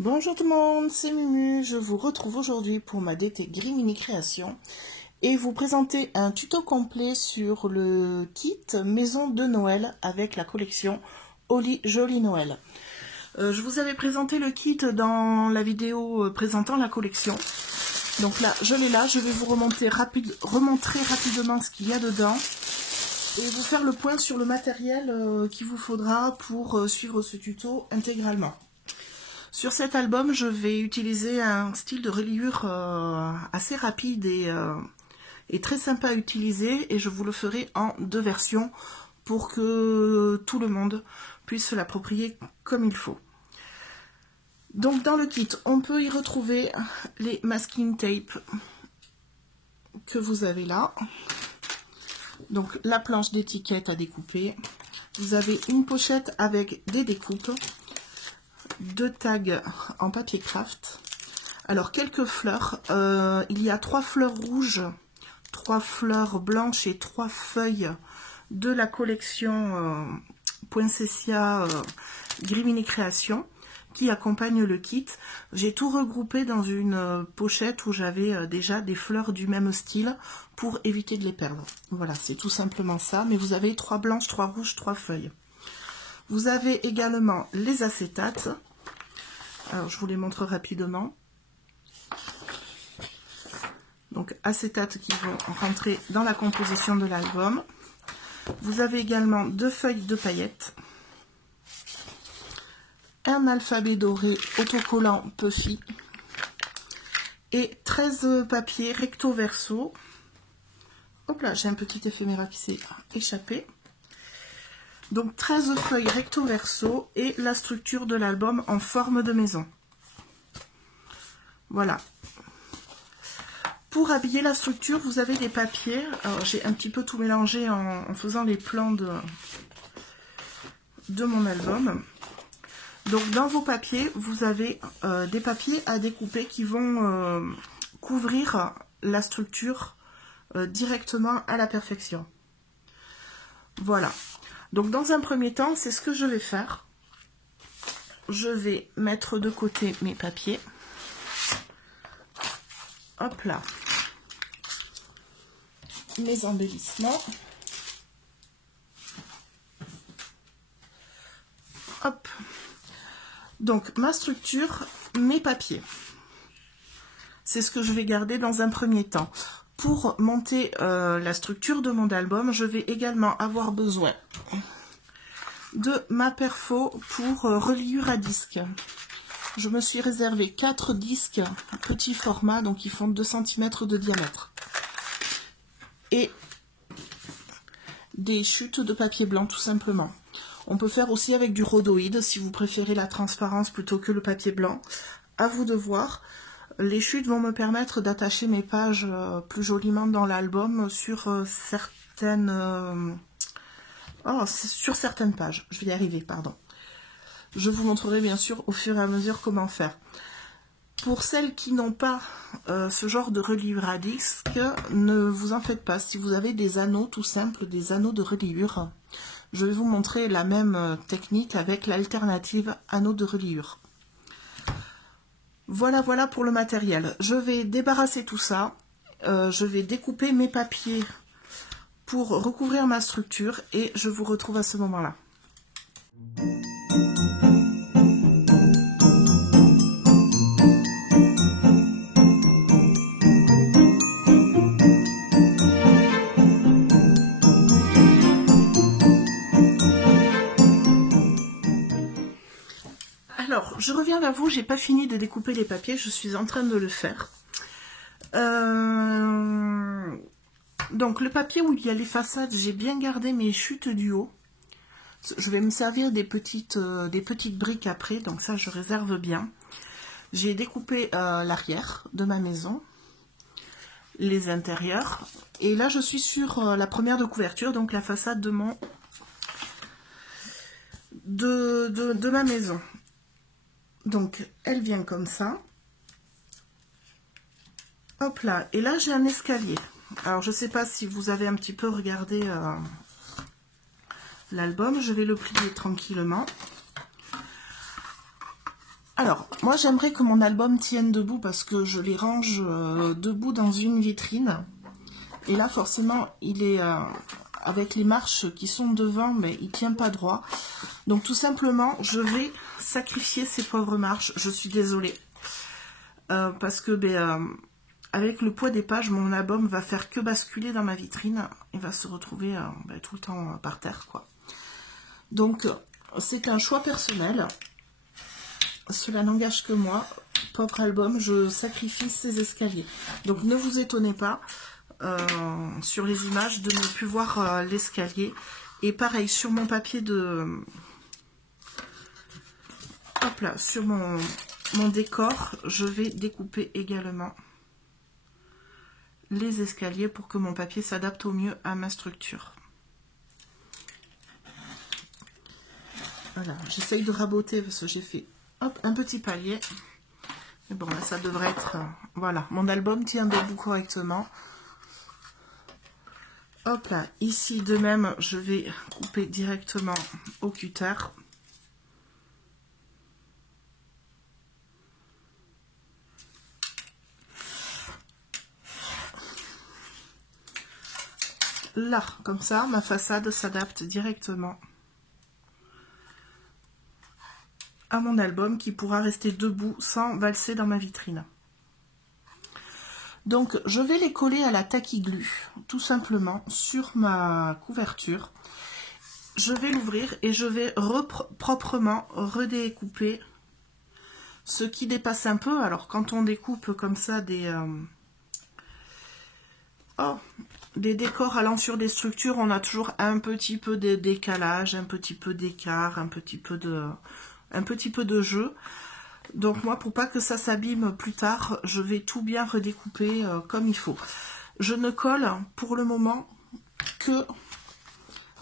Bonjour tout le monde, c'est Mumu, je vous retrouve aujourd'hui pour ma DT Grimini Création et vous présenter un tuto complet sur le kit maison de Noël avec la collection Holly Jolly Noël. Je vous avais présenté le kit dans la vidéo présentant la collection. Donc là, je l'ai là, je vais vous remontrer rapidement ce qu'il y a dedans et vous faire le point sur le matériel qu'il vous faudra pour suivre ce tuto intégralement. Sur cet album, je vais utiliser un style de reliure assez rapide et très sympa à utiliser, et je vous le ferai en deux versions pour que tout le monde puisse se l'approprier comme il faut. Donc dans le kit, on peut y retrouver les masking tape que vous avez là. Donc la planche d'étiquette à découper. Vous avez une pochette avec des découpes. Deux tags en papier craft. Alors quelques fleurs, il y a 3 fleurs rouges, 3 fleurs blanches et 3 feuilles de la collection Poinsettia Grimini Création qui accompagnent le kit. J'ai tout regroupé dans une pochette où j'avais déjà des fleurs du même style pour éviter de les perdre. Voilà, c'est tout simplement ça, mais vous avez 3 blanches, 3 rouges, 3 feuilles. Vous avez également les acétates. Alors, je vous les montre rapidement. Donc, acétates qui vont rentrer dans la composition de l'album. Vous avez également 2 feuilles de paillettes. Un alphabet doré autocollant Puffy. Et 13 papiers recto verso. Hop là, j'ai un petit éphéméra qui s'est échappé. Donc 13 feuilles recto verso et la structure de l'album en forme de maison. Voilà. Pour habiller la structure, vous avez des papiers. Alors j'ai un petit peu tout mélangé en faisant les plans de mon album. Donc dans vos papiers, vous avez des papiers à découper qui vont couvrir la structure directement à la perfection. Voilà. Donc dans un premier temps, c'est ce que je vais faire. Je vais mettre de côté mes papiers. Hop là. Mes embellissements. Hop. Donc ma structure, mes papiers. C'est ce que je vais garder dans un premier temps. Pour monter la structure de mon album, je vais également avoir besoin de ma perfo pour reliure à disque. Je me suis réservé 4 disques petit format, donc ils font 2 cm de diamètre. Et des chutes de papier blanc tout simplement. On peut faire aussi avec du rhodoïde si vous préférez la transparence plutôt que le papier blanc. À vous de voir. Les chutes vont me permettre d'attacher mes pages plus joliment dans l'album sur certaines pages. Je vais y arriver, pardon. Je vous montrerai bien sûr au fur et à mesure comment faire. Pour celles qui n'ont pas ce genre de reliure à disque, ne vous en faites pas. Si vous avez des anneaux tout simples, des anneaux de reliure, je vais vous montrer la même technique avec l'alternative anneau de reliure. Voilà pour le matériel. Je vais débarrasser tout ça. Je vais découper mes papiers pour recouvrir ma structure et je vous retrouve à ce moment-là. Alors, je reviens vers vous, j'ai pas fini de découper les papiers, je suis en train de le faire. Donc, le papier où il y a les façades, j'ai bien gardé mes chutes du haut. Je vais me servir des petites briques après, donc ça, je réserve bien. J'ai découpé l'arrière de ma maison, les intérieurs. Et là, je suis sur la première de couverture, donc la façade de ma maison. Donc, elle vient comme ça. Hop là. Et là, j'ai un escalier. Alors, je ne sais pas si vous avez un petit peu regardé l'album. Je vais le plier tranquillement. Alors, moi j'aimerais que mon album tienne debout parce que je les range debout dans une vitrine. Et là, forcément, il est avec les marches qui sont devant, mais il ne tient pas droit. Donc tout simplement, je vais sacrifier ces pauvres marches. Je suis désolée. Parce que avec le poids des pages, mon album va faire que basculer dans ma vitrine. Il va se retrouver tout le temps par terre, quoi. Donc, c'est un choix personnel. Cela n'engage que moi. Pauvre album, je sacrifie ces escaliers. Donc, ne vous étonnez pas sur les images de ne plus voir l'escalier. Et pareil, sur mon papier de... Hop là, sur mon décor, je vais découper également les escaliers pour que mon papier s'adapte au mieux à ma structure. Voilà, j'essaye de raboter parce que j'ai fait hop, un petit palier. Mais bon, là, ça devrait être... voilà, mon album tient debout correctement. Hop là, ici de même, je vais couper directement au cutter. Là, comme ça, ma façade s'adapte directement à mon album qui pourra rester debout sans valser dans ma vitrine. Donc, je vais les coller à la tacky glue, tout simplement, sur ma couverture. Je vais l'ouvrir et je vais proprement redécouper ce qui dépasse un peu. Alors, quand on découpe comme ça des décors allant sur des structures, on a toujours un petit peu de décalage, un petit peu d'écart, un petit peu de jeu. Donc moi, pour pas que ça s'abîme plus tard, je vais tout bien redécouper comme il faut. Je ne colle pour le moment que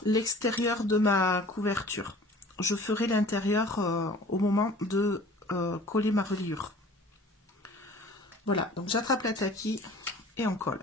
l'extérieur de ma couverture. Je ferai l'intérieur au moment de coller ma reliure. Voilà, donc j'attrape la taquille et on colle.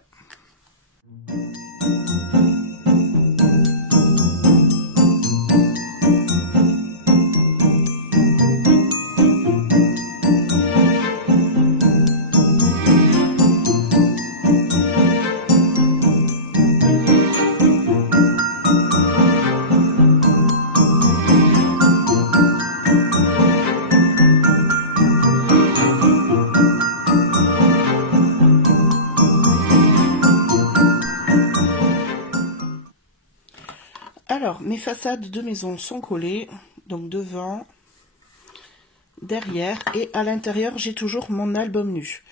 Alors, mes façades de maison sont collées, donc devant, derrière, et à l'intérieur, j'ai toujours mon album nu.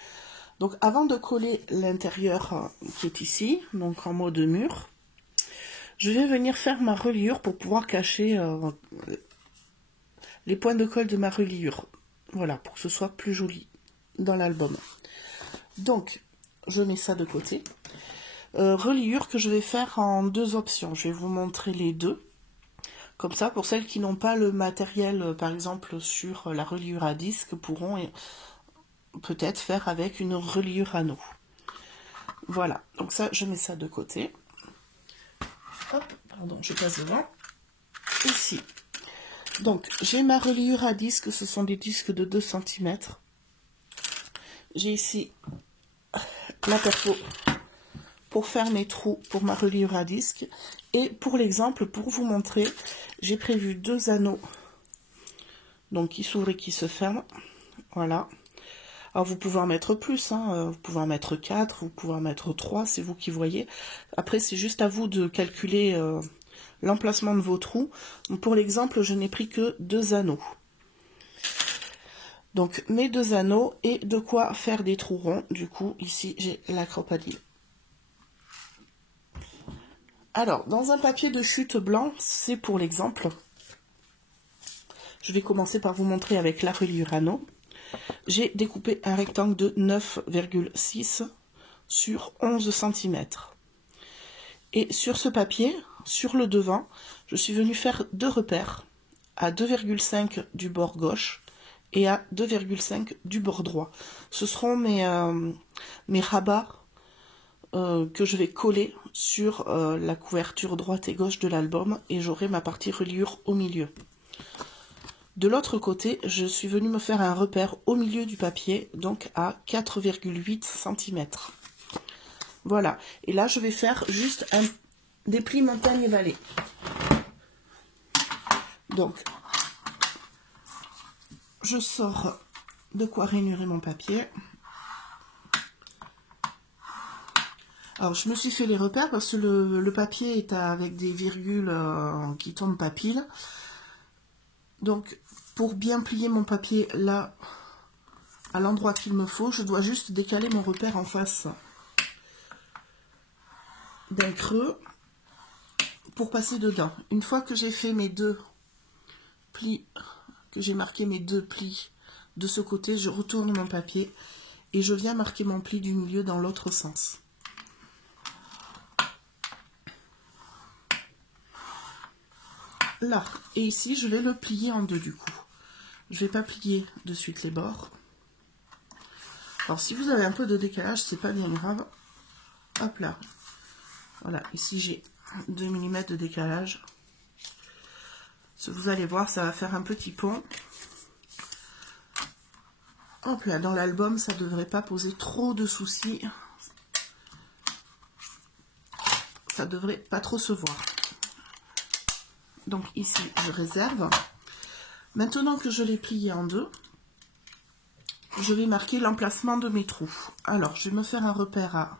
Donc, avant de coller l'intérieur qui est ici, donc en mode mur, je vais venir faire ma reliure pour pouvoir cacher les points de colle de ma reliure. Voilà, pour que ce soit plus joli dans l'album. Donc, je mets ça de côté. Reliure que je vais faire en deux options. Je vais vous montrer les deux. Comme ça, pour celles qui n'ont pas le matériel, par exemple sur la reliure à disque, pourront peut-être faire avec une reliure anneau. Voilà, donc ça, je mets ça de côté. Hop, pardon, je passe devant. Ici. Donc, j'ai ma reliure à disque, ce sont des disques de 2 cm. J'ai ici la perco pour faire mes trous pour ma reliure à disque. Et pour l'exemple, pour vous montrer, j'ai prévu 2 anneaux, donc qui s'ouvrent et qui se ferment. Voilà. Alors vous pouvez en mettre plus, hein. Vous pouvez en mettre 4, vous pouvez en mettre 3, c'est vous qui voyez. Après, c'est juste à vous de calculer l'emplacement de vos trous. Donc, pour l'exemple, je n'ai pris que 2 anneaux. Donc mes 2 anneaux et de quoi faire des trous ronds. Du coup, ici, j'ai la cropadille. Alors, dans un papier de chute blanc, c'est pour l'exemple. Je vais commencer par vous montrer avec la reliure anneau. J'ai découpé un rectangle de 9,6 sur 11 cm. Et sur ce papier, sur le devant, je suis venue faire 2 repères à 2,5 du bord gauche et à 2,5 du bord droit. Ce seront mes rabats que je vais coller sur la couverture droite et gauche de l'album, et j'aurai ma partie reliure au milieu. De l'autre côté, je suis venue me faire un repère au milieu du papier, donc à 4,8 cm. Voilà. Et là, je vais faire juste un dépli montagne-vallée. Donc, je sors de quoi rainurer mon papier. Alors, je me suis fait les repères parce que le papier est avec des virgules qui tombent pas pile. Donc, pour bien plier mon papier là, à l'endroit qu'il me faut, je dois juste décaler mon repère en face d'un creux pour passer dedans. Une fois que j'ai fait mes deux plis, que j'ai marqué mes deux plis de ce côté, je retourne mon papier et je viens marquer mon pli du milieu dans l'autre sens. Là, et ici, je vais le plier en deux du coup. Je vais pas plier de suite les bords. Alors, si vous avez un peu de décalage, c'est pas bien grave. Hop là. Voilà, ici j'ai 2 mm de décalage. Vous allez voir, ça va faire un petit pont. Hop là, dans l'album, ça ne devrait pas poser trop de soucis. Ça devrait pas trop se voir. Donc ici, je réserve. Maintenant que je l'ai plié en deux, je vais marquer l'emplacement de mes trous. Alors, je vais me faire un repère à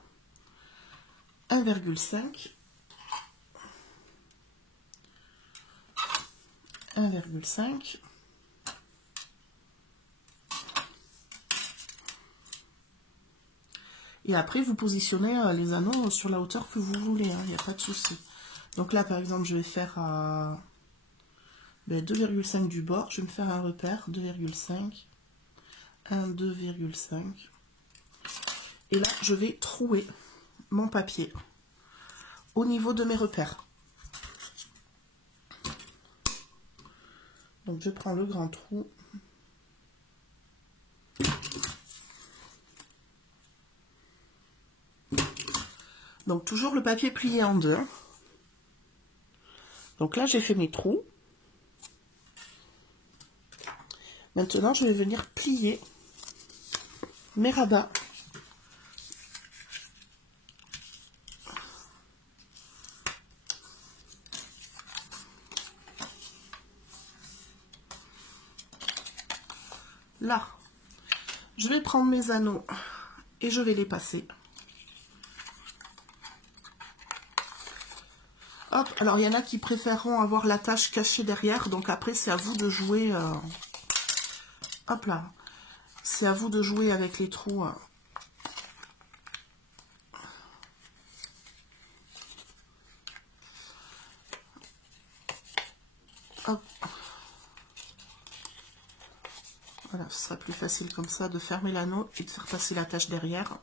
1,5. 1,5. Et après, vous positionnez les anneaux sur la hauteur que vous voulez, il n'y a pas de souci. Donc là, par exemple, je vais faire à 2,5 du bord. Je vais me faire un repère, 2,5. 1, 2,5. Et là, je vais trouer mon papier au niveau de mes repères. Donc, je prends le grand trou. Donc, toujours le papier plié en deux. Donc là, j'ai fait mes trous. Maintenant, je vais venir plier mes rabats. Là, je vais prendre mes anneaux et je vais les passer. Hop, alors il y en a qui préféreront avoir la tâche cachée derrière, donc après c'est à vous de jouer. Hop là, c'est à vous de jouer avec les trous. Hop. Voilà, ce sera plus facile comme ça de fermer l'anneau et de faire passer la tâche derrière.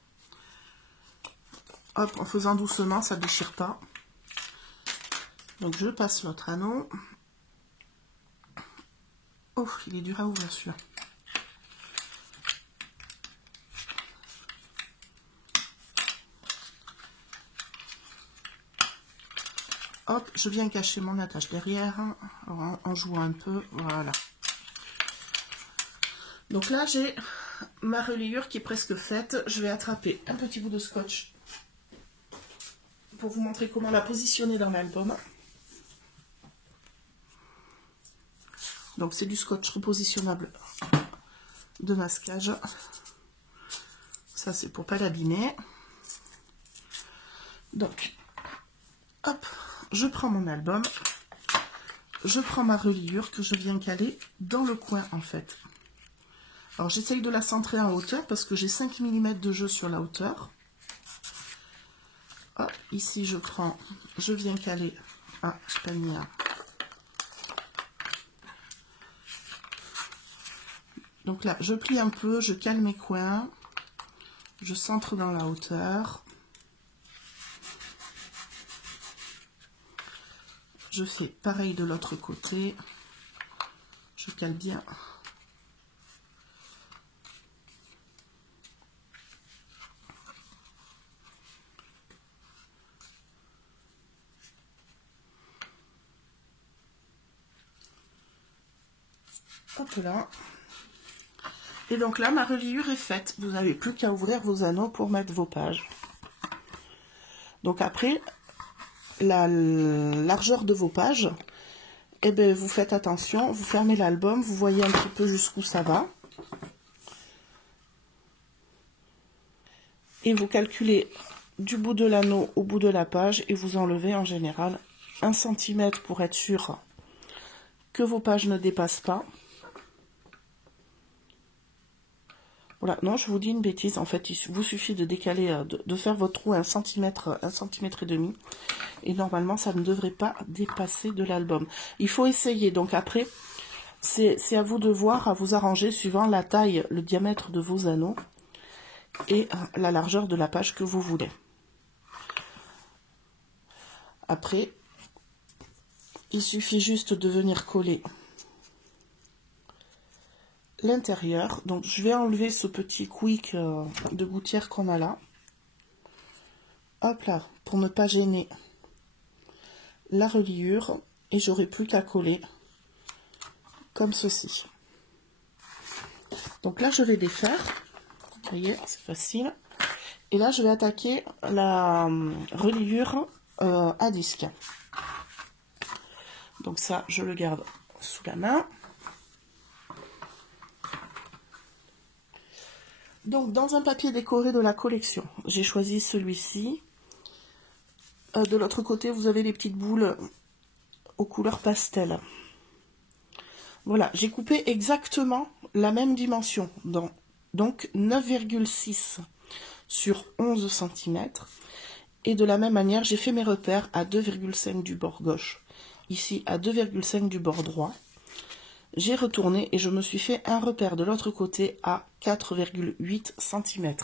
Hop, en faisant doucement, ça ne déchire pas. Donc je passe l'autre anneau. Oh, il est dur à ouvrir celui-là. Hop, je viens cacher mon attache derrière en jouant un peu. Voilà. Donc là, j'ai ma reliure qui est presque faite. Je vais attraper un petit bout de scotch pour vous montrer comment la positionner dans l'album. Donc c'est du scotch repositionnable de masquage. Ça c'est pour pas l'abîmer. Donc, hop, je prends mon album. Je prends ma reliure que je viens caler dans le coin en fait. Alors j'essaye de la centrer en hauteur parce que j'ai 5 mm de jeu sur la hauteur. Hop, ici je viens caler. Ah, je n'ai pas mis un. Donc là, je plie un peu, je cale mes coins, je centre dans la hauteur. Je fais pareil de l'autre côté. Je cale bien. là. Et donc là, ma reliure est faite. Vous n'avez plus qu'à ouvrir vos anneaux pour mettre vos pages. Donc après, la largeur de vos pages, eh bien, vous faites attention, vous fermez l'album, vous voyez un petit peu jusqu'où ça va. Et vous calculez du bout de l'anneau au bout de la page et vous enlevez en général 1 cm pour être sûr que vos pages ne dépassent pas. Voilà, non, je vous dis une bêtise. En fait, il vous suffit de décaler, de faire votre trou 1 cm et demi. Et normalement, ça ne devrait pas dépasser de l'album. Il faut essayer. Donc après, c'est à vous de voir, à vous arranger suivant la taille, le diamètre de vos anneaux et la largeur de la page que vous voulez. Après, il suffit juste de venir coller l'intérieur. Donc je vais enlever ce petit quick de gouttière qu'on a là. Hop là, pour ne pas gêner la reliure. Et j'aurai plus qu'à coller comme ceci. Donc là je vais défaire. Vous voyez, c'est facile. Et là je vais attaquer la reliure à disque. Donc ça je le garde sous la main. Donc, dans un papier décoré de la collection, j'ai choisi celui-ci. De l'autre côté, vous avez les petites boules aux couleurs pastel. Voilà, j'ai coupé exactement la même dimension. Donc, 9,6 sur 11 cm. Et de la même manière, j'ai fait mes repères à 2,5 du bord gauche. Ici, à 2,5 du bord droit. J'ai retourné et je me suis fait un repère de l'autre côté à 4,8 cm.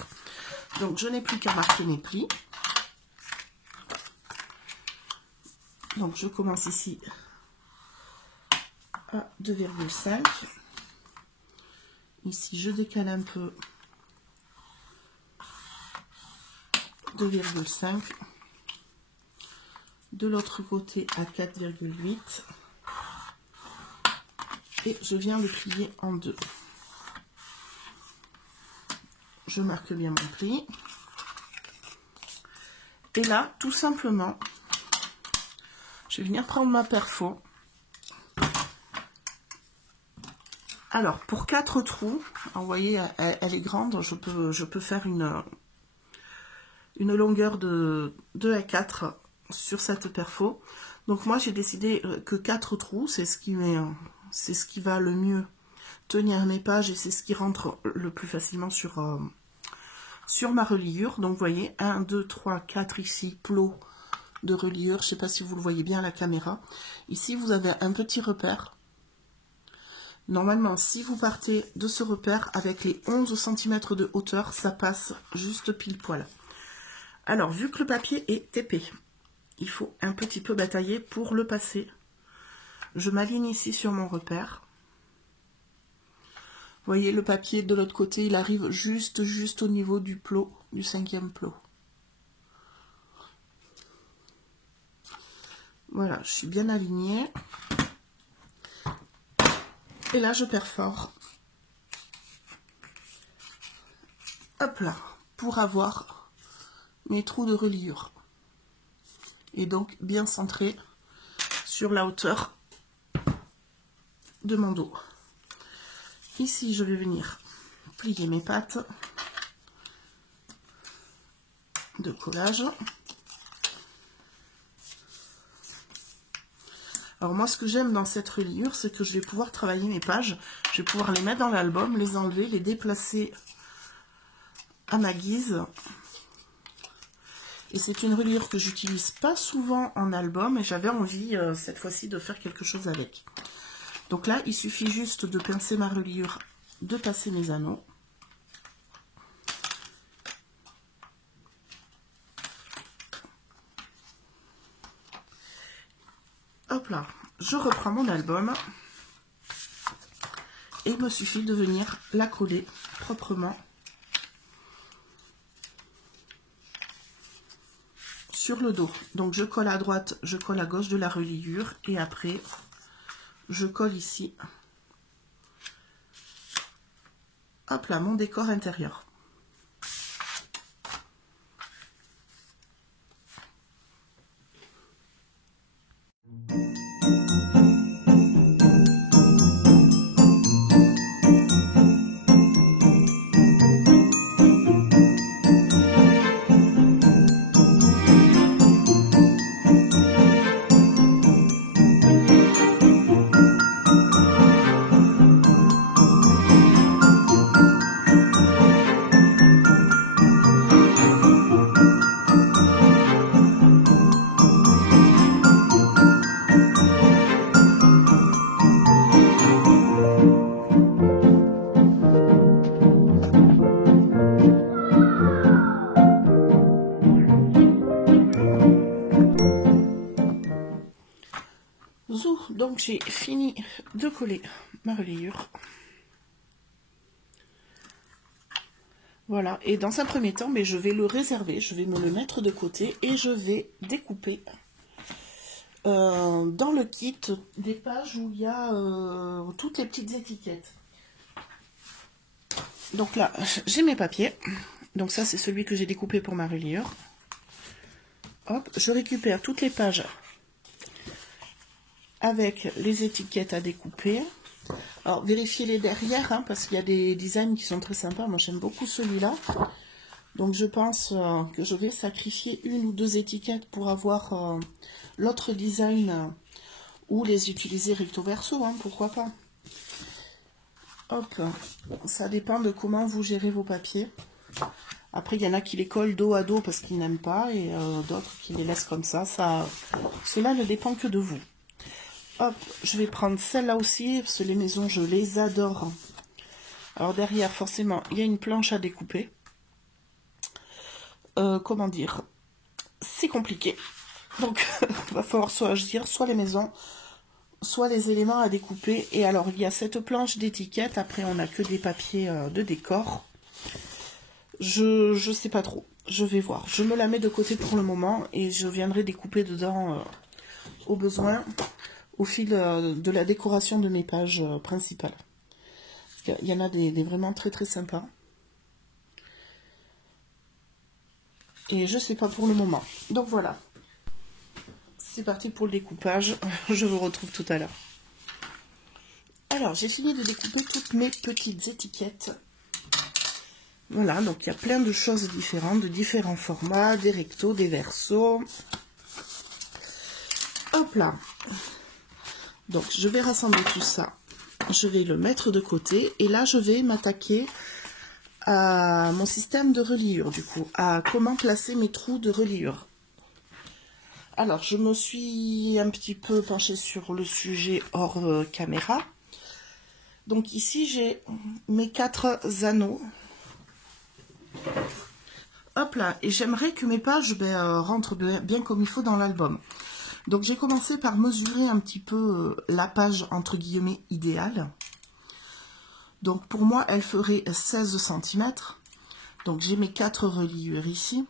Donc je n'ai plus qu'à marquer mes plis. Donc je commence ici à 2,5. Ici je décale un peu 2,5. De l'autre côté à 4,8. Et je viens le plier en deux. Je marque bien mon pli. Et là, tout simplement, je vais venir prendre ma perfo. Alors, pour 4 trous, vous voyez, elle est grande, je peux faire une longueur de 2 à 4 sur cette perfo. Donc moi, j'ai décidé que 4 trous, c'est ce qui va le mieux tenir mes pages et c'est ce qui rentre le plus facilement sur ma reliure. Donc vous voyez, 1, 2, 3, 4 ici, plot de reliure. Je ne sais pas si vous le voyez bien à la caméra. Ici, vous avez un petit repère. Normalement, si vous partez de ce repère avec les 11 cm de hauteur, ça passe juste pile poil. Alors, vu que le papier est épais, il faut un petit peu batailler pour le passer. Je m'aligne ici sur mon repère. Vous voyez, le papier de l'autre côté, il arrive juste au niveau du plot, du 5e plot. Voilà, je suis bien alignée. Et là, je perfore. Hop là, pour avoir mes trous de reliure. Et donc, bien centré sur la hauteur de mon dos. Ici, je vais venir plier mes pattes de collage. Alors moi, ce que j'aime dans cette reliure, c'est que je vais pouvoir travailler mes pages. Je vais pouvoir les mettre dans l'album, les enlever, les déplacer à ma guise. Et c'est une reliure que j'utilise pas souvent en album et j'avais envie cette fois-ci de faire quelque chose avec. Donc là, il suffit juste de pincer ma reliure, de passer mes anneaux. Hop là, je reprends mon album et il me suffit de venir la coller proprement sur le dos. Donc je colle à droite, je colle à gauche de la reliure et après je colle ici hop là, mon décor intérieur. Donc j'ai fini de coller ma reliure. Voilà, et dans un premier temps, mais je vais le réserver, je vais me le mettre de côté et je vais découper dans le kit des pages où il y a toutes les petites étiquettes. Donc là, j'ai mes papiers. Donc ça, c'est celui que j'ai découpé pour ma reliure. Hop, je récupère toutes les pages avec les étiquettes à découper. Alors vérifiez-les derrière, hein, parce qu'il y a des designs qui sont très sympas. Moi j'aime beaucoup celui-là. Donc je pense que je vais sacrifier une ou deux étiquettes pour avoir l'autre design ou les utiliser recto verso, hein, pourquoi pas. Hop, ça dépend de comment vous gérez vos papiers. Après il y en a qui les collent dos à dos parce qu'ils n'aiment pas et d'autres qui les laissent comme ça. Cela ne dépend que de vous. Hop, je vais prendre celle-là aussi, parce que les maisons, je les adore. Alors derrière, forcément, il y a une planche à découper. Comment dire? C'est compliqué. Donc, il va falloir choisir soit les maisons, soit les éléments à découper. Et alors, il y a cette planche d'étiquette. Après, on n'a que des papiers de décor. Je sais pas trop. Je vais voir. Je me la mets de côté pour le moment et je viendrai découper dedans au besoin, au fil de la décoration de mes pages principales. Parce qu'il y en a des vraiment très très sympas. Et je sais pas pour le moment. Donc voilà. C'est parti pour le découpage. Je vous retrouve tout à l'heure. Alors, j'ai fini de découper toutes mes petites étiquettes. Voilà, donc il y a plein de choses différentes, de différents formats, des rectos, des versos. Hop là. Donc, je vais rassembler tout ça. Je vais le mettre de côté. Et là, je vais m'attaquer à mon système de reliure, du coup. À comment placer mes trous de reliure. Alors, je me suis un petit peu penchée sur le sujet hors caméra. Donc, ici, j'ai mes 4 anneaux. Hop là. Et j'aimerais que mes pages rentrent bien comme il faut dans l'album. Donc j'ai commencé par mesurer un petit peu la page entre guillemets idéale. Donc pour moi elle ferait 16 cm. Donc j'ai mes 4 reliures ici.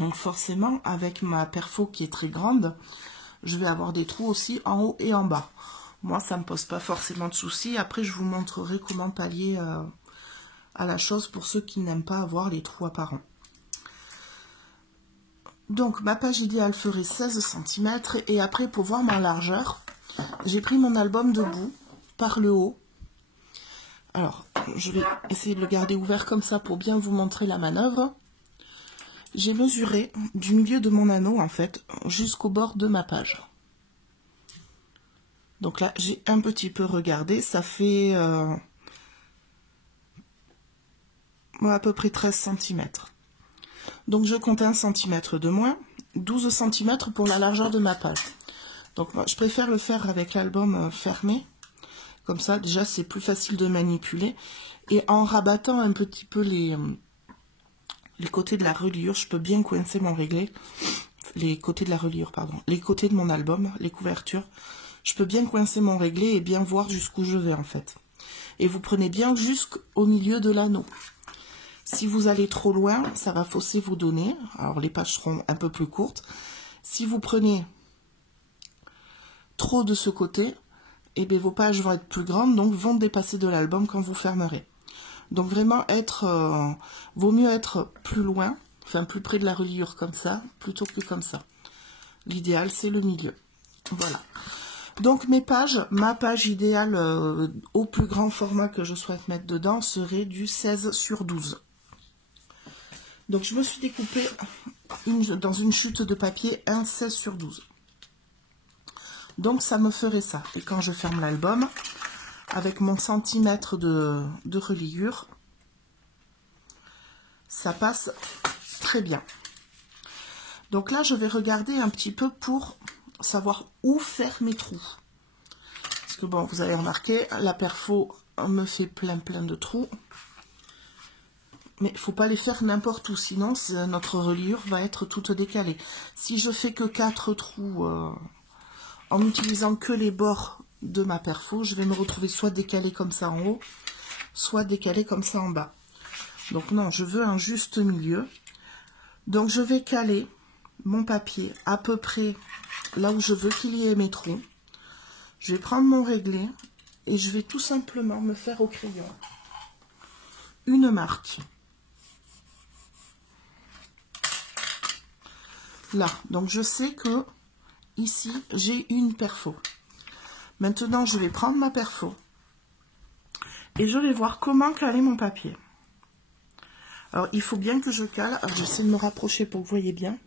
Donc forcément avec ma perfo qui est très grande, je vais avoir des trous aussi en haut et en bas. Moi ça ne me pose pas forcément de soucis. Après je vous montrerai comment pallier à la chose pour ceux qui n'aiment pas avoir les trous apparents. Donc ma page idéale ferait 16 cm et après pour voir ma largeur, j'ai pris mon album debout par le haut. Alors je vais essayer de le garder ouvert comme ça pour bien vous montrer la manœuvre. J'ai mesuré du milieu de mon anneau en fait jusqu'au bord de ma page. Donc là j'ai un petit peu regardé, ça fait à peu près 13 cm. Donc je compte 1 cm de moins, 12 cm pour la largeur de ma page. Donc moi, je préfère le faire avec l'album fermé. Comme ça, déjà, c'est plus facile de manipuler. Et en rabattant un petit peu les côtés de la reliure, je peux bien coincer mon réglé. Les côtés de la reliure, pardon. Les côtés de mon album, les couvertures. Je peux bien coincer mon réglé et bien voir jusqu'où je vais, en fait. Et vous prenez bien jusqu'au milieu de l'anneau. Si vous allez trop loin, ça va fausser vos données. Alors, les pages seront un peu plus courtes. Si vous prenez trop de ce côté, eh bien, vos pages vont être plus grandes, donc vont dépasser de l'album quand vous fermerez. Donc vraiment vaut mieux être plus loin, enfin plus près de la reliure comme ça, plutôt que comme ça. L'idéal c'est le milieu. Voilà. Donc mes pages, ma page idéale au plus grand format que je souhaite mettre dedans serait du 16/12. Donc je me suis découpé dans une chute de papier un 16/12. Donc ça me ferait ça. Et quand je ferme l'album, avec mon centimètre de reliure, ça passe très bien. Donc là, je vais regarder un petit peu pour savoir où faire mes trous. Parce que bon, vous avez remarqué, la perfo me fait plein de trous. Mais il ne faut pas les faire n'importe où, sinon notre reliure va être toute décalée. Si je fais que 4 trous en utilisant que les bords de ma perfo, je vais me retrouver soit décalé comme ça en haut, soit décalé comme ça en bas. Donc non, je veux un juste milieu. Donc je vais caler mon papier à peu près là où je veux qu'il y ait mes trous. Je vais prendre mon réglé et je vais tout simplement me faire au crayon une marque. Là, donc je sais que ici j'ai une perfo. Maintenant je vais prendre ma perfo et je vais voir comment caler mon papier. Alors il faut bien que je cale, alors j'essaie de me rapprocher pour que vous voyez bien.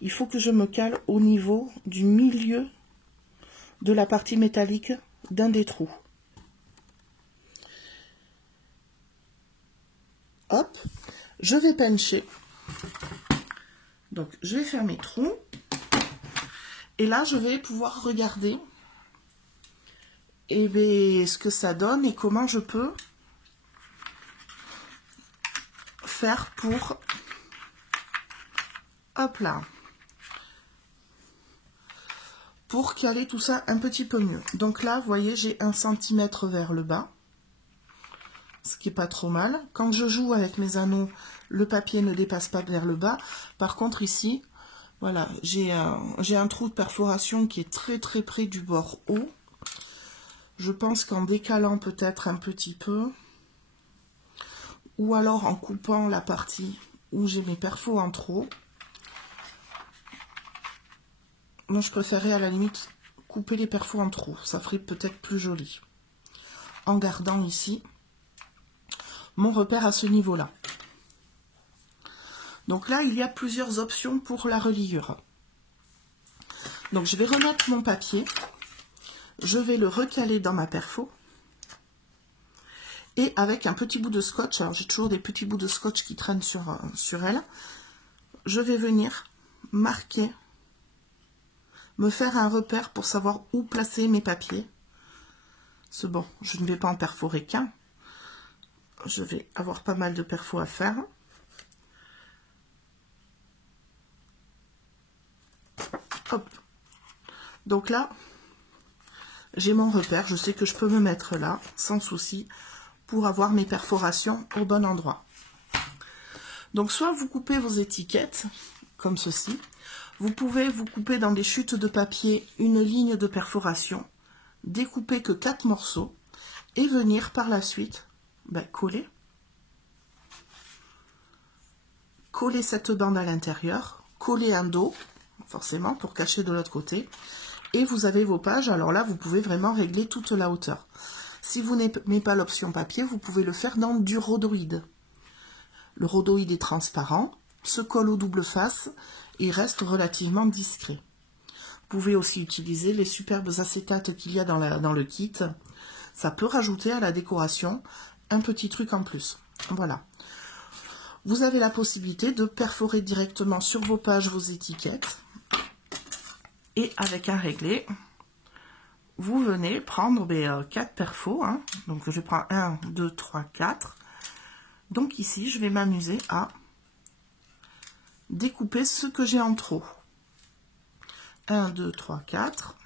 Il faut que je me cale au niveau du milieu de la partie métallique d'un des trous. Hop, je vais pincher. Donc je vais faire mes trous. Et là je vais pouvoir regarder ce que ça donne et comment je peux faire pour... Hop là. Pour caler tout ça un petit peu mieux. Donc là, vous voyez, j'ai 1 cm vers le bas. Ce qui n'est pas trop mal. Quand je joue avec mes anneaux, le papier ne dépasse pas vers le bas. Par contre, ici, voilà, j'ai un trou de perforation qui est très près du bord haut. Je pense qu'en décalant peut-être un petit peu, ou alors en coupant la partie où j'ai mes perfos en trop. Moi, je préférerais à la limite couper les perfos en trop. Ça ferait peut-être plus joli. En gardant ici mon repère à ce niveau-là. Donc là, il y a plusieurs options pour la reliure. Donc, je vais remettre mon papier. Je vais le recaler dans ma perfo. Et avec un petit bout de scotch, alors j'ai toujours des petits bouts de scotch qui traînent sur elle, je vais venir marquer, me faire un repère pour savoir où placer mes papiers. C'est bon, je ne vais pas en perforer qu'un. Je vais avoir pas mal de perfos à faire. Hop. Donc là, j'ai mon repère. Je sais que je peux me mettre là, sans souci, pour avoir mes perforations au bon endroit. Donc soit vous coupez vos étiquettes, comme ceci. Vous pouvez vous couper dans des chutes de papier une ligne de perforation, découper que 4 morceaux, et venir par la suite coller cette bande à l'intérieur, coller un dos, forcément, pour cacher de l'autre côté, et vous avez vos pages. Alors là, vous pouvez vraiment régler toute la hauteur. Si vous n'aimez pas l'option papier, vous pouvez le faire dans du rhodoïde. Le rhodoïde est transparent, se colle aux doubles faces et reste relativement discret. Vous pouvez aussi utiliser les superbes acétates qu'il y a dans le kit. Ça peut rajouter à la décoration un petit truc en plus. Voilà. Vous avez la possibilité de perforer directement sur vos pages vos étiquettes. Et avec un réglé, vous venez prendre 4 perfos. Hein. Donc je prends 1, 2, 3, 4. Donc ici, je vais m'amuser à découper ce que j'ai en trop. 1, 2, 3, 4.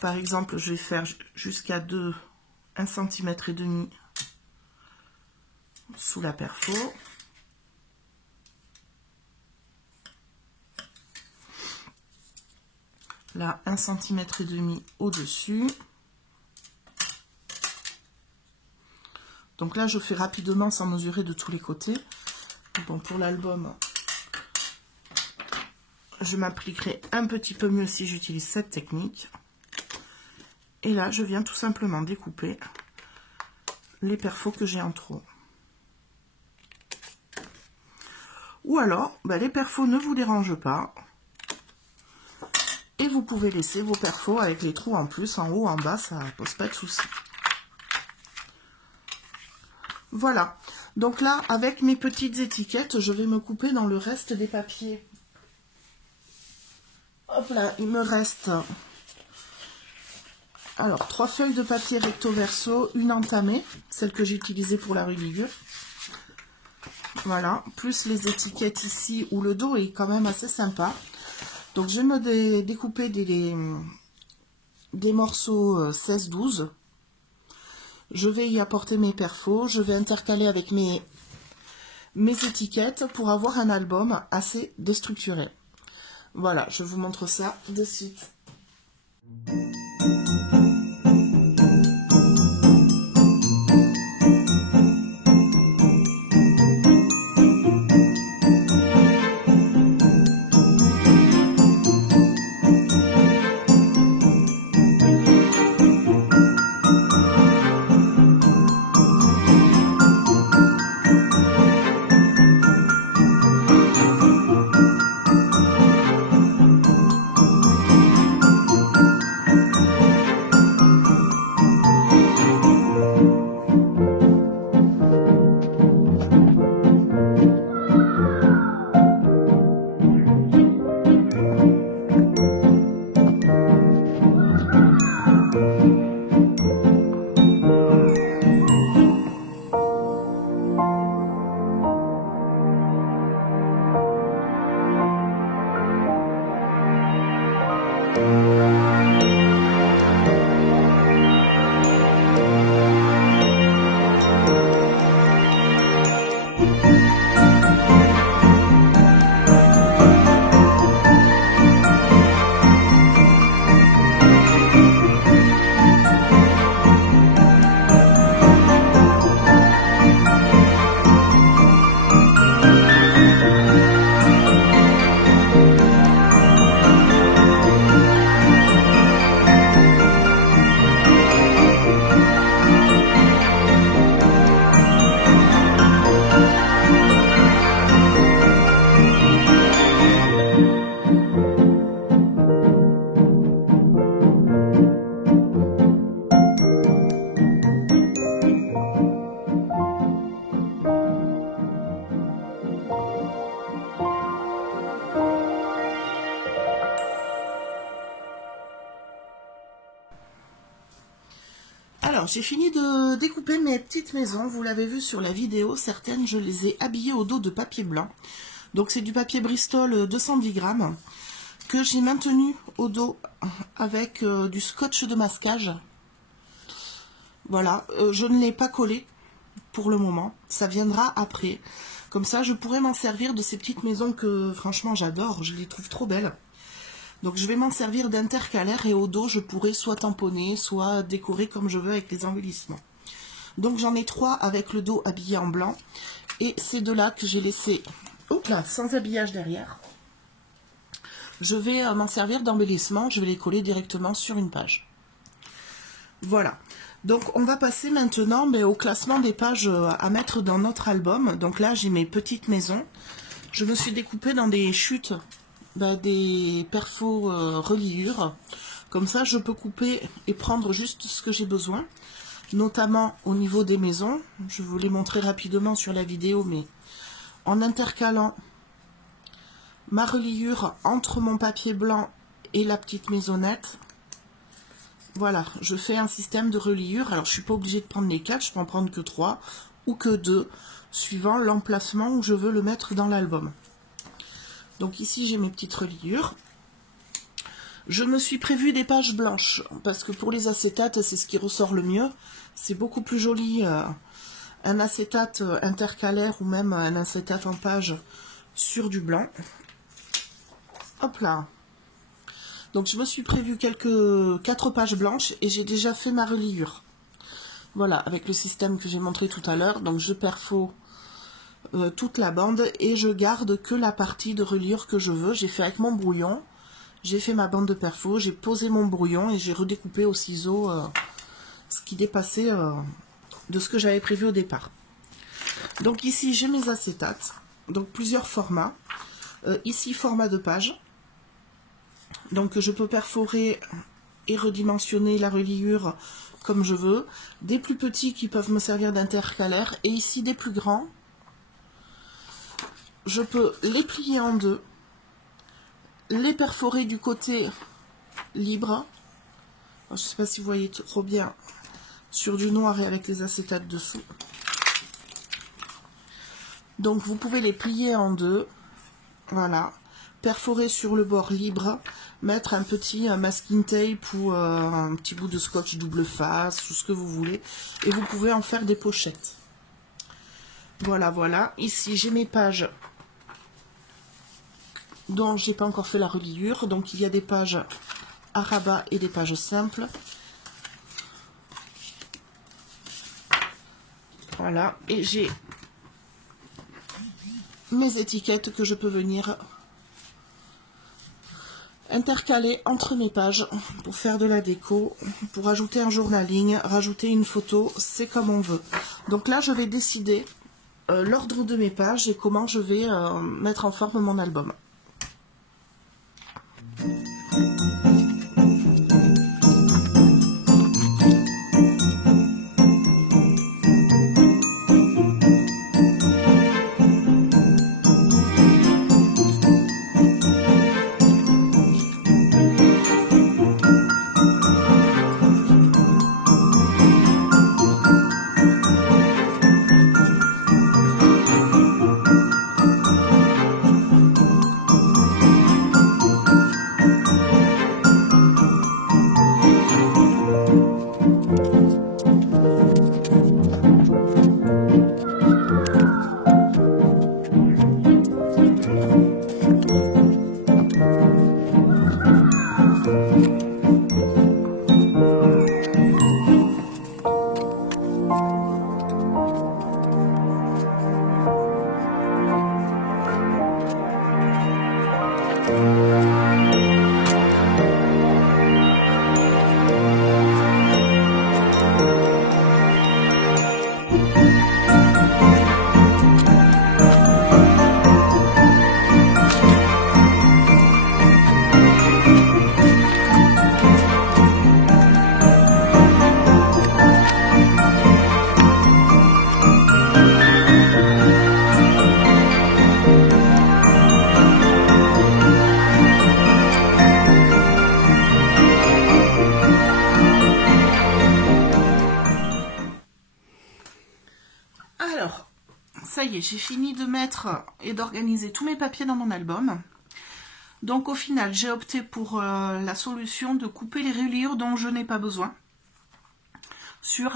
Par exemple, je vais faire jusqu'à 1,5 cm sous la perfo. Là, 1,5 cm au-dessus. Donc là, je fais rapidement sans mesurer de tous les côtés. Bon, pour l'album, je m'appliquerai un petit peu mieux si j'utilise cette technique. Et là, je viens tout simplement découper les perfos que j'ai en trop. Ou alors, les perfos ne vous dérangent pas. Et vous pouvez laisser vos perfos avec les trous en plus, en haut, en bas, ça ne pose pas de souci. Voilà. Donc là, avec mes petites étiquettes, je vais me couper dans le reste des papiers. Hop là, il me reste... Alors, 3 feuilles de papier recto verso, une entamée, celle que j'ai utilisée pour la reliure. Voilà, plus les étiquettes ici où le dos est quand même assez sympa. Donc je vais me découper des morceaux 16-12. Je vais y apporter mes perfos, je vais intercaler avec mes étiquettes pour avoir un album assez déstructuré. Voilà, je vous montre ça de suite. Alors, j'ai fini de découper mes petites maisons. Vous l'avez vu sur la vidéo, certaines, je les ai habillées au dos de papier blanc. Donc, c'est du papier Bristol 210 grammes que j'ai maintenu au dos avec du scotch de masquage. Voilà, je ne l'ai pas collé pour le moment. Ça viendra après. Comme ça, je pourrai m'en servir de ces petites maisons que, franchement, j'adore. Je les trouve trop belles. Donc je vais m'en servir d'intercalaire et au dos je pourrai soit tamponner, soit décorer comme je veux avec les embellissements. Donc j'en ai 3 avec le dos habillé en blanc et ces 2-là que j'ai laissés sans habillage derrière. Je vais m'en servir d'embellissement, je vais les coller directement sur une page. Voilà. Donc on va passer maintenant au classement des pages à mettre dans notre album. Donc là j'ai mes petites maisons. Je me suis découpée dans des chutes. Des perfos reliures. Comme ça, je peux couper et prendre juste ce que j'ai besoin, notamment au niveau des maisons. Je vous l'ai montré rapidement sur la vidéo, mais en intercalant ma reliure entre mon papier blanc et la petite maisonnette, voilà, je fais un système de reliure. Alors, je ne suis pas obligée de prendre les 4, je peux en prendre que 3 ou que 2, suivant l'emplacement où je veux le mettre dans l'album. Donc ici j'ai mes petites reliures. Je me suis prévu des pages blanches parce que pour les acétates c'est ce qui ressort le mieux. C'est beaucoup plus joli un acétate intercalaire ou même un acétate en page sur du blanc. Hop là. Donc je me suis prévu 4 pages blanches et j'ai déjà fait ma reliure. Voilà, avec le système que j'ai montré tout à l'heure. Donc je perfore toute la bande et je garde que la partie de reliure que je veux. J'ai fait avec mon brouillon. J'ai fait ma bande de perfo, j'ai posé mon brouillon et j'ai redécoupé au ciseau ce qui dépassait de ce que j'avais prévu au départ. Donc ici j'ai mes acétates, donc plusieurs formats. Ici format de page, donc je peux perforer et redimensionner la reliure comme je veux. Des plus petits qui peuvent me servir d'intercalaire et ici des plus grands. Je peux les plier en deux, les perforer du côté libre. Je ne sais pas si vous voyez trop bien sur du noir et avec les acétates dessous. Donc vous pouvez les plier en deux, voilà, perforer sur le bord libre, mettre un petit masking tape ou un petit bout de scotch double face, ou ce que vous voulez, et vous pouvez en faire des pochettes. Voilà, voilà. Ici j'ai mes pages dont j'ai pas encore fait la reliure, donc il y a des pages à rabat et des pages simples. Voilà, et j'ai mes étiquettes que je peux venir intercaler entre mes pages pour faire de la déco, pour ajouter un journaling, rajouter une photo, c'est comme on veut. Donc là je vais décider l'ordre de mes pages et comment je vais mettre en forme mon album. Alors, ça y est, j'ai fini de mettre et d'organiser tous mes papiers dans mon album. Donc au final, j'ai opté pour la solution de couper les reliures dont je n'ai pas besoin sur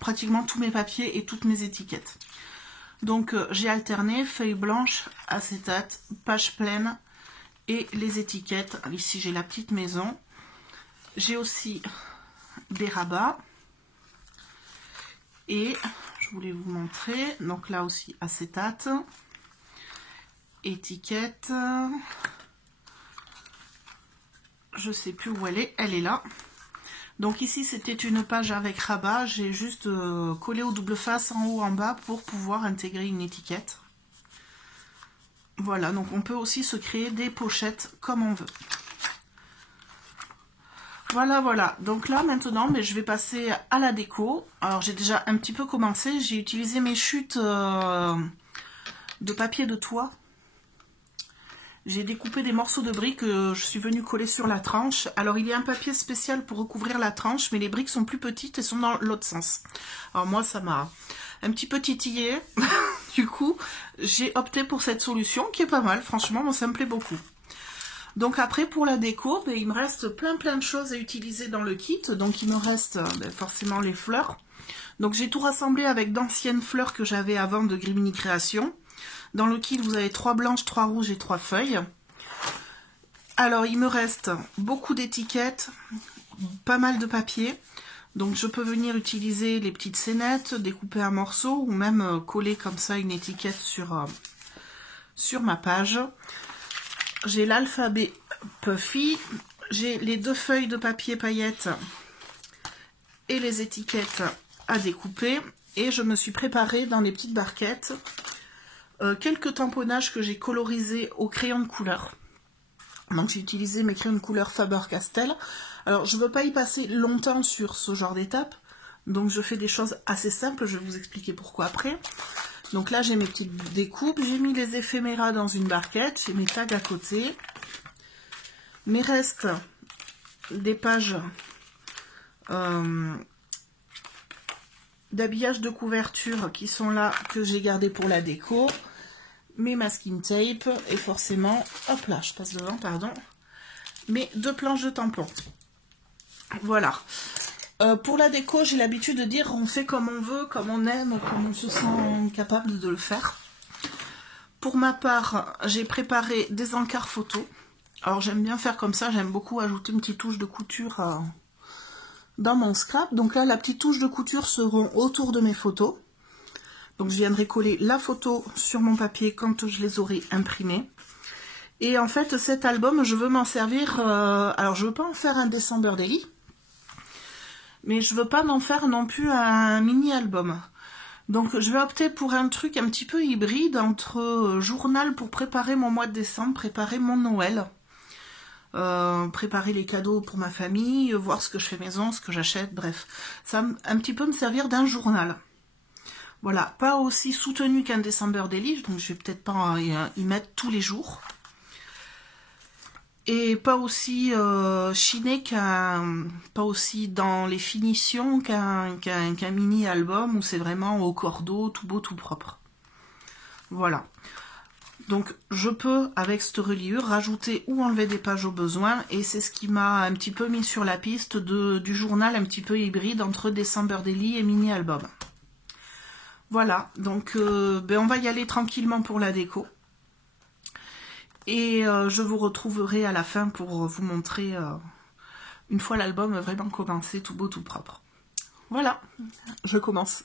pratiquement tous mes papiers et toutes mes étiquettes. Donc j'ai alterné feuille blanche, acétate, page pleine et les étiquettes. Ici j'ai la petite maison. J'ai aussi des rabats et je voulais vous montrer, donc là aussi acétate, étiquette, je sais plus où elle est là. Donc ici c'était une page avec rabat, j'ai juste collé au double face en haut en bas pour pouvoir intégrer une étiquette. Voilà, donc on peut aussi se créer des pochettes comme on veut. Voilà, voilà. Donc là, maintenant, je vais passer à la déco. Alors, j'ai déjà un petit peu commencé. J'ai utilisé mes chutes de papier de toit. J'ai découpé des morceaux de briques que je suis venue coller sur la tranche. Alors, il y a un papier spécial pour recouvrir la tranche, mais les briques sont plus petites et sont dans l'autre sens. Alors, moi, ça m'a un petit peu titillé. Du coup, j'ai opté pour cette solution qui est pas mal. Franchement, moi, ça me plaît beaucoup. Donc après pour la déco, il me reste plein de choses à utiliser dans le kit. Donc il me reste forcément les fleurs. Donc j'ai tout rassemblé avec d'anciennes fleurs que j'avais avant de Grimini Création. Dans le kit vous avez 3 blanches, 3 rouges et 3 feuilles. Alors il me reste beaucoup d'étiquettes, pas mal de papier. Donc je peux venir utiliser les petites scénettes, découper un morceau ou même coller comme ça une étiquette sur ma page. J'ai l'alphabet Puffy, j'ai les 2 feuilles de papier paillettes et les étiquettes à découper. Et je me suis préparée dans les petites barquettes quelques tamponnages que j'ai colorisés au crayon de couleur. Donc j'ai utilisé mes crayons de couleur Faber-Castell. Alors je ne veux pas y passer longtemps sur ce genre d'étape, donc je fais des choses assez simples, je vais vous expliquer pourquoi après. Donc là j'ai mes petites découpes, j'ai mis les éphéméras dans une barquette, j'ai mes tags à côté. Mes restes des pages d'habillage de couverture qui sont là, que j'ai gardé pour la déco. Mes masking tape et forcément, hop là, je passe devant, pardon, mes 2 planches de tampons. Voilà. Pour la déco, j'ai l'habitude de dire on fait comme on veut, comme on aime, comme on se sent capable de le faire. Pour ma part, j'ai préparé des encarts photos. Alors j'aime bien faire comme ça, j'aime beaucoup ajouter une petite touche de couture dans mon scrap. Donc là, la petite touche de couture seront autour de mes photos. Donc je viendrai coller la photo sur mon papier quand je les aurai imprimées. Et en fait cet album je veux m'en servir, alors je veux pas en faire un December Daily, mais je veux pas m'en faire non plus un mini album. Donc je vais opter pour un truc un petit peu hybride entre journal pour préparer mon mois de décembre, préparer mon Noël, préparer les cadeaux pour ma famille, voir ce que je fais maison, ce que j'achète, bref. Ça va un petit peu me servir d'un journal. Voilà, pas aussi soutenu qu'un December Daily, donc je vais peut-être pas y mettre tous les jours. Et pas aussi chiné pas aussi dans les finitions qu'un mini album où c'est vraiment au cordeau, tout beau, tout propre. Voilà. Donc je peux, avec cette reliure, rajouter ou enlever des pages au besoin, et c'est ce qui m'a un petit peu mis sur la piste du journal un petit peu hybride entre December Daily et mini album. Voilà, donc on va y aller tranquillement pour la déco. Et je vous retrouverai à la fin pour vous montrer, une fois l'album vraiment commencé, tout beau, tout propre. Voilà, je commence.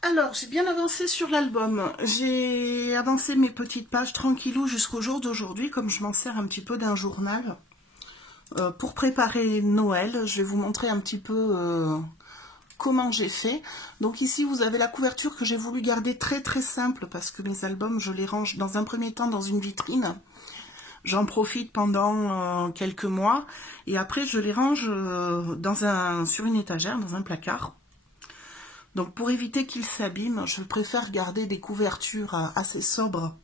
Alors, j'ai bien avancé sur l'album. J'ai avancé mes petites pages tranquillou jusqu'au jour d'aujourd'hui, comme je m'en sers un petit peu d'un journal. Pour préparer Noël, je vais vous montrer un petit peu comment j'ai fait. Donc ici, vous avez la couverture que j'ai voulu garder très très simple, parce que mes albums, je les range dans un premier temps dans une vitrine. J'en profite pendant quelques mois, et après je les range sur une étagère, dans un placard. Donc pour éviter qu'ils s'abîment, je préfère garder des couvertures assez sobres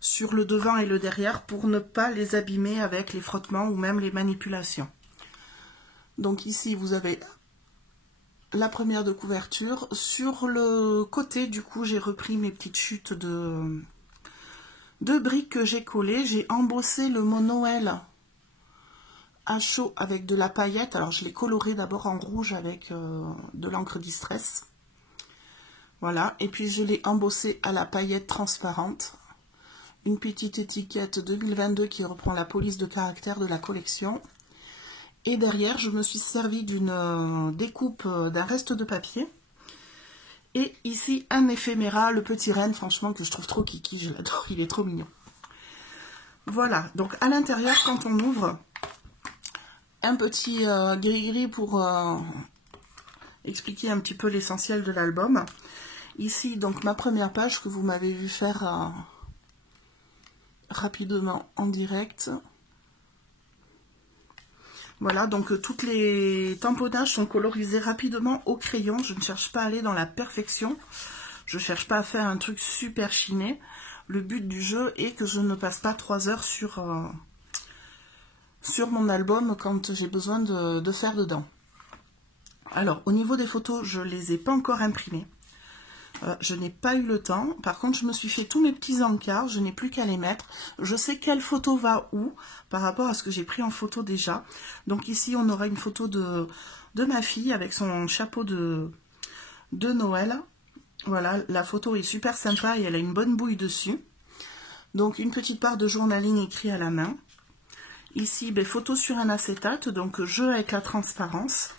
sur le devant et le derrière pour ne pas les abîmer avec les frottements ou même les manipulations. Donc ici vous avez la première de couverture. Sur le côté, du coup, j'ai repris mes petites chutes de briques que j'ai collées. J'ai embossé le mot Noël à chaud avec de la paillette. Alors je l'ai coloré d'abord en rouge avec de l'encre Distress. Voilà, et puis je l'ai embossé à la paillette transparente. Une petite étiquette 2022 qui reprend la police de caractère de la collection. Et derrière, je me suis servi d'une découpe d'un reste de papier. Et ici, un éphéméra, le petit renne, franchement, que je trouve trop kiki, je l'adore, il est trop mignon. Voilà, donc à l'intérieur, quand on ouvre, un petit gris-gris pour expliquer un petit peu l'essentiel de l'album. Ici, donc, ma première page que vous m'avez vu faire rapidement en direct. Voilà, donc toutes les tamponnages sont colorisés rapidement au crayon. Je ne cherche pas à aller dans la perfection. Je ne cherche pas à faire un truc super chiné. Le but du jeu est que je ne passe pas 3 heures sur mon album quand j'ai besoin de faire dedans. Alors, au niveau des photos, je ne les ai pas encore imprimées. Je n'ai pas eu le temps. Par contre, je me suis fait tous mes petits encarts. Je n'ai plus qu'à les mettre. Je sais quelle photo va où par rapport à ce que j'ai pris en photo déjà. Donc ici, on aura une photo de ma fille avec son chapeau de Noël. Voilà, la photo est super sympa et elle a une bonne bouille dessus. Donc une petite part de journaling écrit à la main. Ici, photo sur un acétate, donc jeu avec la transparence.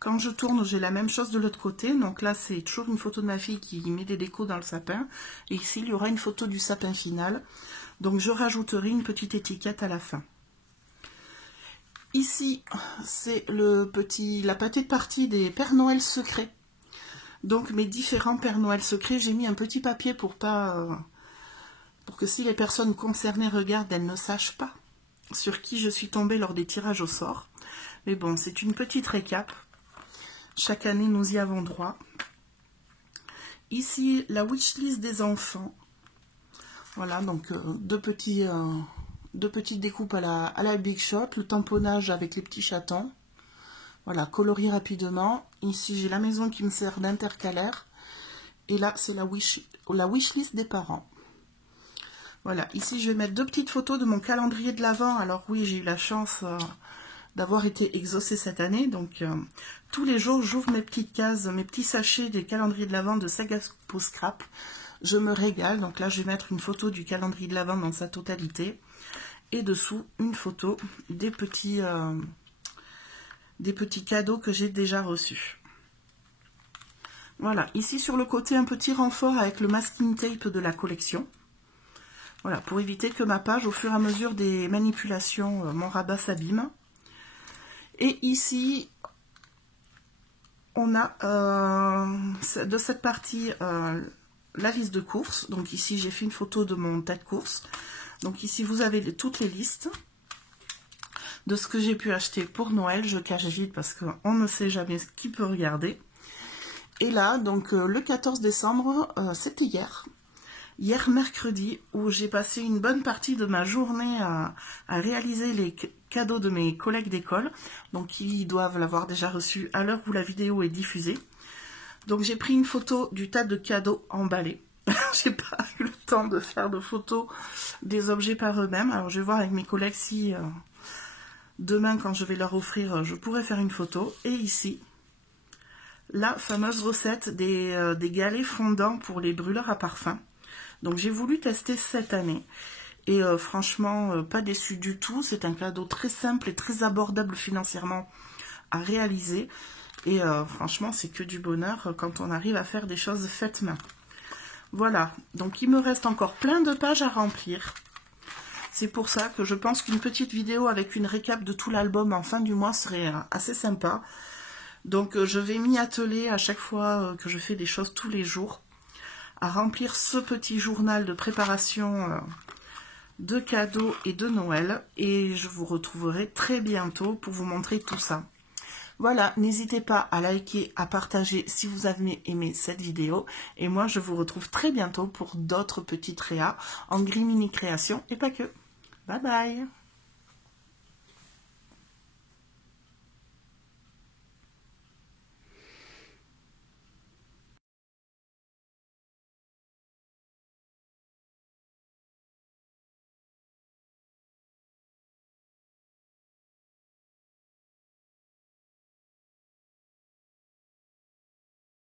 Quand je tourne, j'ai la même chose de l'autre côté. Donc là, c'est toujours une photo de ma fille qui met des décos dans le sapin. Et ici, il y aura une photo du sapin final. Donc je rajouterai une petite étiquette à la fin. Ici, c'est la petite partie des Pères Noël secrets. Donc mes différents Pères Noël secrets, j'ai mis un petit papier pour que si les personnes concernées regardent, elles ne sachent pas sur qui je suis tombée lors des tirages au sort. Mais bon, c'est une petite récap. Chaque année, nous y avons droit. Ici, la wishlist des enfants. Voilà, donc deux petites découpes à la Big Shot. Le tamponnage avec les petits chatons. Voilà, colorié rapidement. Ici, j'ai la maison qui me sert d'intercalaire. Et là, c'est la wishlist des parents. Voilà, ici, je vais mettre 2 petites photos de mon calendrier de l'Avent. Alors oui, j'ai eu la chance d'avoir été exaucée cette année. Donc, tous les jours, j'ouvre mes petites cases, mes petits sachets des calendriers de l'Avent de Sagasco Scrap. Je me régale. Donc là, je vais mettre une photo du calendrier de l'Avent dans sa totalité. Et dessous, une photo des petits cadeaux que j'ai déjà reçus. Voilà, ici sur le côté, un petit renfort avec le masking tape de la collection. Voilà, pour éviter que ma page, au fur et à mesure des manipulations, mon rabat s'abîme. Et ici, on a de cette partie la liste de courses. Donc ici, j'ai fait une photo de mon tas de courses. Donc ici, vous avez toutes les listes de ce que j'ai pu acheter pour Noël. Je cache vite parce qu'on ne sait jamais qui peut regarder. Et là, donc le 14 décembre, c'était hier. Hier mercredi, où j'ai passé une bonne partie de ma journée à réaliser les cadeaux de mes collègues d'école, donc qui doivent l'avoir déjà reçu à l'heure où la vidéo est diffusée. Donc j'ai pris une photo du tas de cadeaux emballés. J'ai pas eu le temps de faire de photos des objets par eux-mêmes. Alors je vais voir avec mes collègues si demain, quand je vais leur offrir, je pourrais faire une photo. Et ici, la fameuse recette des galets fondants pour les brûleurs à parfum. Donc j'ai voulu tester cette année et franchement pas déçue du tout. C'est un cadeau très simple et très abordable financièrement à réaliser. Et franchement c'est que du bonheur quand on arrive à faire des choses faites main. Voilà, donc il me reste encore plein de pages à remplir. C'est pour ça que je pense qu'une petite vidéo avec une récap de tout l'album en fin du mois serait assez sympa. Donc je vais m'y atteler à chaque fois que je fais des choses tous les jours, à remplir ce petit journal de préparation de cadeaux et de Noël. Et je vous retrouverai très bientôt pour vous montrer tout ça. Voilà, n'hésitez pas à liker, à partager si vous avez aimé cette vidéo. Et moi, je vous retrouve très bientôt pour d'autres petites réas en Gris Mini Création et pas que. Bye bye!